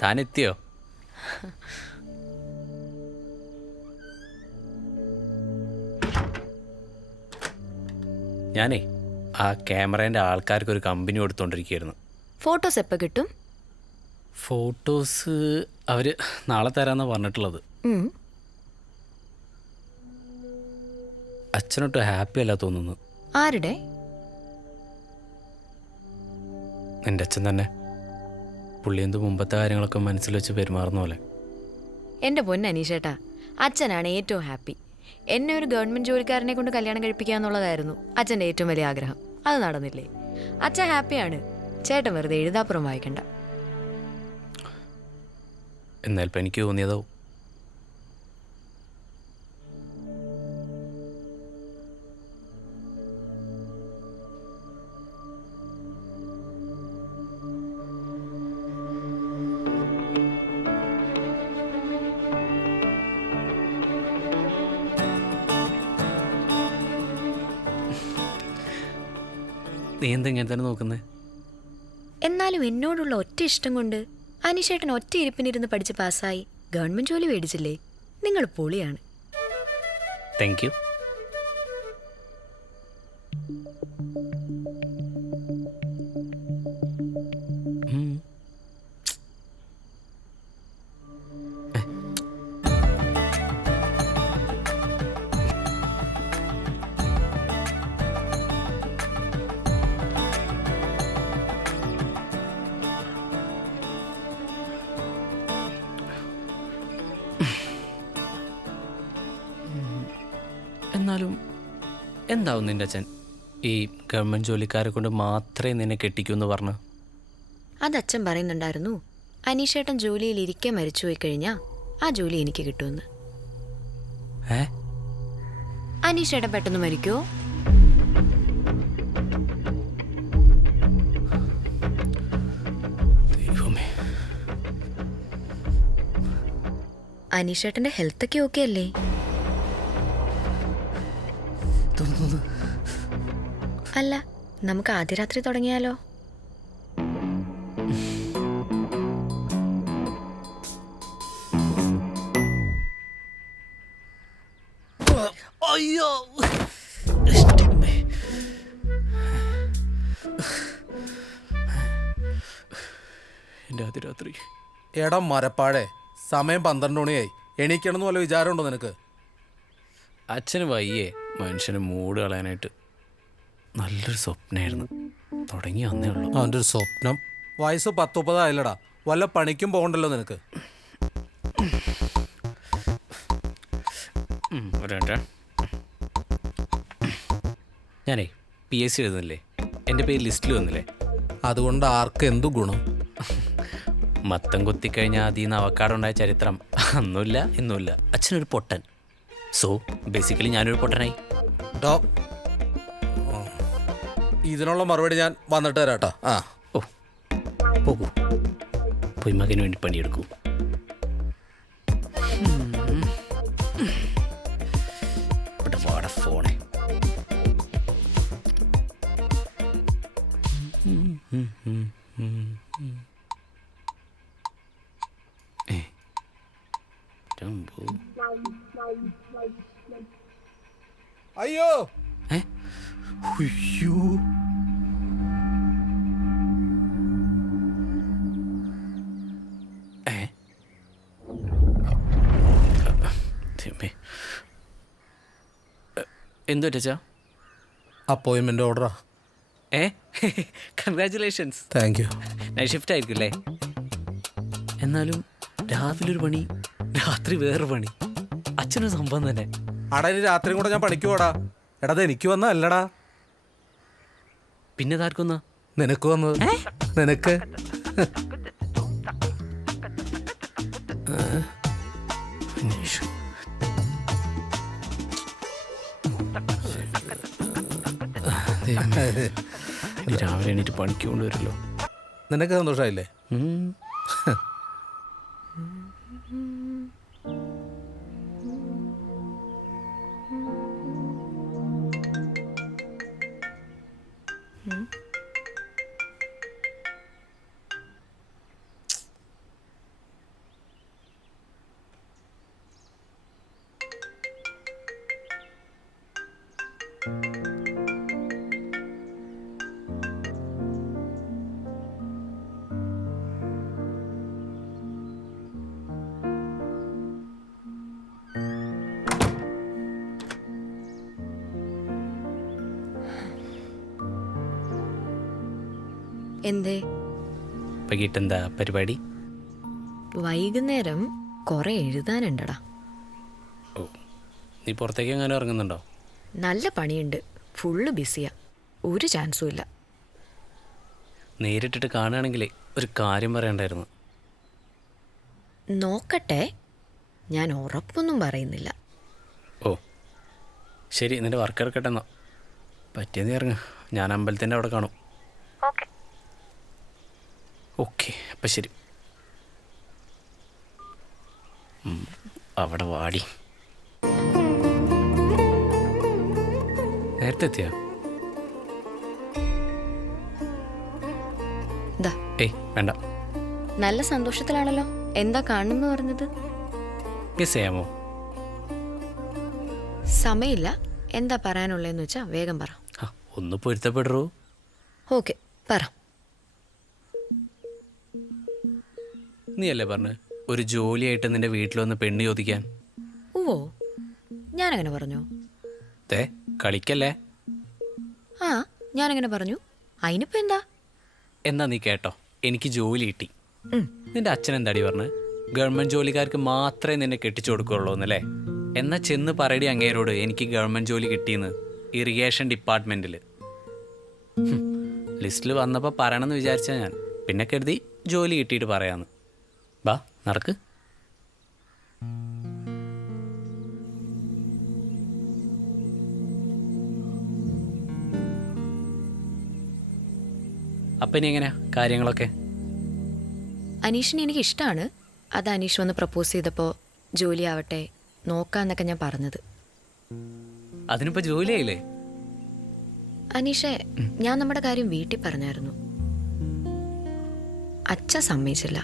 താനെത്തിയോ? ഞാനേ ആ ക്യാമറേൻ്റെ ആൾക്കാർക്ക് ഒരു കമ്പനി കൊടുത്തോണ്ടിരിക്കുകയായിരുന്നു. ഫോട്ടോസ് എപ്പോൾ കിട്ടും? ഫോട്ടോസ് അവർ നാളെ തരാമെന്നാണ് പറഞ്ഞിട്ടുള്ളത്. അച്ഛനൊട്ട് ഹാപ്പി അല്ല തോന്നുന്നു. ആരുടെ? എൻ്റെ അച്ഛൻ തന്നെ. പുള്ളി എന്ത് മുമ്പത്തെ കാര്യങ്ങളൊക്കെ മനസ്സിൽ വെച്ച് പെരുമാറുന്ന പോലെ. എൻ്റെ പൊന്ന് അനീഷേട്ടാ, അച്ഛനാണ് ഏറ്റവും ഹാപ്പി. എന്നെ ഒരു ഗവൺമെൻറ് ജോലിക്കാരനെ കൊണ്ട് കല്യാണം കഴിപ്പിക്കുക എന്നുള്ളതായിരുന്നു അച്ഛൻ്റെ ഏറ്റവും വലിയ ആഗ്രഹം. അത് നടന്നില്ലേ? അച്ഛൻ ഹാപ്പിയാണ്. ചേട്ടൻ വെറുതെ എഴുതാപ്പുറം വായിക്കണ്ട. എന്നാൽ ഇപ്പം എനിക്ക് തോന്നിയതാവും. നീ എന്തെങ്ങനെ തന്നെ നോക്കുന്നത്? എന്നാലും എന്നോടുള്ള ഒറ്റ ഇഷ്ടം കൊണ്ട് അനീഷേട്ടൻ ഒറ്റ ഇരിപ്പിനിരുന്ന് പഠിച്ച് പാസ്സായി ഗവൺമെൻറ് ജോലി മേടിച്ചില്ലേ? നിങ്ങൾ പൊളിയാണ്. Thank you. എന്നാലും എന്താവും നിൻ്റെ അച്ഛൻ ഈ ഗവൺമെൻറ് ജോലിക്കാരെ കൊണ്ട് മാത്രമേ നിന്നെ കെട്ടിക്കൂ എന്ന് പറഞ്ഞു? അത് അച്ഛൻ പറയുന്നുണ്ടായിരുന്നു, അനീഷേട്ടൻ ജോലിയിൽ ഇരിക്കെ മരിച്ചുപോയി കഴിഞ്ഞാൽ ആ ജോലി എനിക്ക് കിട്ടുമെന്ന്. അനീഷേട്ടൻ പെട്ടെന്ന് മരിക്കോ? അനീഷേട്ടൻ്റെ ഹെൽത്തൊക്കെ ഓക്കെ അല്ലേ? അല്ല, നമുക്ക് ആദ്യ രാത്രി തുടങ്ങിയാലോ? അയ്യോ, എൻ്റെ ആദ്യ രാത്രി. എടാ മരപ്പാഴേ, സമയം 12 മണിയായി. എണീക്കണമെന്ന് വല്ല വിചാരമുണ്ടോ നിനക്ക്? അച്ഛന് വയ്യേ മനുഷ്യന് മൂഡ് കളയാനായിട്ട്. നല്ലൊരു സ്വപ്നമായിരുന്നു, തുടങ്ങി വന്നേ ഉള്ളൂ. അവൻ്റെ ഒരു സ്വപ്നം. വയസ്സ് 19 ആയില്ലടാ, വല്ല പണിക്കും പോകണ്ടല്ലോ നിനക്ക്. ഞാനേ PSC എഴുതുന്നില്ലേ, എൻ്റെ പേര് ലിസ്റ്റിൽ വന്നില്ലേ? അതുകൊണ്ട് ആർക്ക് എന്തു ഗുണം? മത്തം കൊത്തിക്കഴിഞ്ഞാൽ അതിൽ നിന്ന് അവക്കാടുണ്ടായ ചരിത്രം അന്നുമില്ല ഇന്നുമില്ല. അച്ഛനൊരു പൊട്ടൻ. സോ ബേസിക്കലി ഞാനൊരു പൊട്ടനായി. ഇതിനുള്ള മറുപടി ഞാൻ വന്നിട്ട് തരാട്ടോ. ഓ പോകൂ, പോയി മകന് വേണ്ടി പണിയെടുക്കൂ. ഇവിടെ വാട ഫോണേ. അയ്യോ അയ്യോ, എന്തോ ചേച്ചാ? അപ്പോയിൻമെൻ്റ് ഓർഡറാ. Congratulations. Thank you. Night shift ആയിരിക്കും അല്ലേ? എന്നാലും രാവിലെ ഒരു പണി, രാത്രി വേറെ പണി. അച്ഛനൊരു സംഭവം തന്നെ. അടാ, ഇനി രാത്രിയും കൂടെ ഞാൻ പണിക്ക് പോടാ. എടാ, എനിക്ക് വന്ന അല്ലടാ. പിന്നെ താർക്കൊന്നാ നിനക്ക് വന്നത്? നിനക്ക് രാവിലെ എണീറ്റ് പണിക്ക് കൊണ്ടുവരുമല്ലോ. നിനക്ക് സന്തോഷമായില്ലേ? എന്തേ? വൈകിട്ട് എന്താ പരിപാടി? വൈകുന്നേരം കുറെ എഴുതാനുണ്ടടാ. ഓ, നീ പുറത്തേക്ക് എങ്ങനെ ഇറങ്ങുന്നുണ്ടോ? നല്ല പണിയുണ്ട്, ഫുള്ള് ബിസിയാ, ഒരു ചാൻസും ഇല്ല. നേരിട്ടിട്ട് കാണുകയാണെങ്കിലേ ഒരു കാര്യം പറയണ്ടായിരുന്നു. നോക്കട്ടെ, ഞാൻ ഉറപ്പൊന്നും പറയുന്നില്ല. ഓ ശരി, നിൻ്റെ വർക്ക് ഇറക്കട്ടെ എന്നാ. പറ്റിയ നീ ഇറങ്ങ, ഞാൻ അമ്പലത്തിൻ്റെ അവിടെ കാണും. ഓക്കെ അപ്പം ശരി. അവിടെ വാടി. നേരത്തെ എത്തിയാ? ദാ, ഏയ് വേണ്ട. നല്ല സന്തോഷത്തിലാണല്ലോ. എന്താ കാണുന്നു പറഞ്ഞത്? മിസ് ചെയ്യാമോ? സമയമില്ല. എന്താ പറയാനുള്ളതെന്ന് വെച്ചാ വേഗം പറ. ആ, ഒന്ന് പൊരുത്തപ്പെടൂ. ഓക്കെ, പറ. നീയല്ലേ പറഞ്ഞ് ഒരു ജോലിയായിട്ട് നിന്റെ വീട്ടിൽ വന്ന് പെണ്ണ് ചോദിക്കാൻ? ഓ, ഞാനങ്ങനെ പറഞ്ഞു? തേ കളിക്കല്ലേ. ആ, ഞാനങ്ങനെ പറഞ്ഞു. അതിനിപ്പോ എന്താ? എന്നാ നീ കേട്ടോ, എനിക്ക് ജോലി കിട്ടി. ഉം. നിന്റെ അച്ഛൻ എന്താടി പറഞ്ഞ്? ഗവൺമെൻറ് ജോലിക്കാർക്ക് മാത്രമേ നിന്നെ കെട്ടിച്ചു കൊടുക്കുകയുള്ളൂ എന്നല്ലേ? എന്നാൽ ചെന്ന് പറയടി അങ്ങേരോട് എനിക്ക് ഗവൺമെൻറ് ജോലി കിട്ടിയെന്ന്, ഇറിഗേഷൻ ഡിപ്പാർട്ട്മെൻറ്റിൽ. ലിസ്റ്റിൽ വന്നപ്പോൾ പറയണമെന്ന് വിചാരിച്ചാൽ ഞാൻ, പിന്നെ കരുതി ജോലി കിട്ടിയിട്ട് പറയാമെന്ന്. ബാ നടക്ക്. അപ്പം ഇനി എങ്ങനെയാ കാര്യങ്ങളൊക്കെ? അനീഷിനെ എനിക്ക് ഇഷ്ടമാണ്. അത് അനീഷ് വന്ന് പ്രപ്പോസ് ചെയ്തപ്പോൾ ജോലി ആവട്ടെ നോക്കാന്നൊക്കെ ഞാൻ പറഞ്ഞത്. അതിനിപ്പോൾ ജോലിയായില്ലേ? അനീഷെ, ഞാൻ നമ്മുടെ കാര്യം വീട്ടിൽ പറഞ്ഞായിരുന്നു. അച്ഛൻ സമ്മതിച്ചില്ല.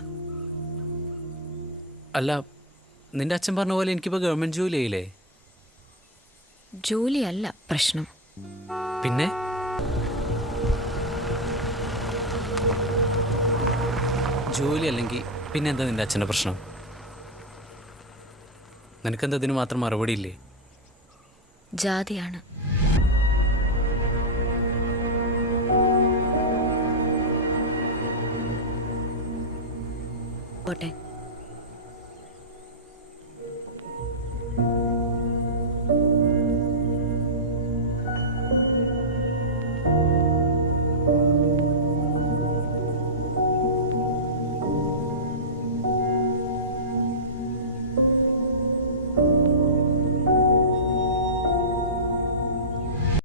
അല്ല, നിന്റെ അച്ഛൻ പറഞ്ഞ പോലെ എനിക്കിപ്പോൾ ഗവൺമെൻറ് ജോലി ആയില്ലേ? ജോലിയല്ല പ്രശ്നം. പിന്നെ ജോലി അല്ലെങ്കിൽ പിന്നെന്താ നിന്റെ അച്ഛൻ്റെ പ്രശ്നം? നിനക്കെന്താ ഇതിന് മാത്രം മറുപടി ഇല്ലേ? ജാതിയാണ്. പോട്ടെ.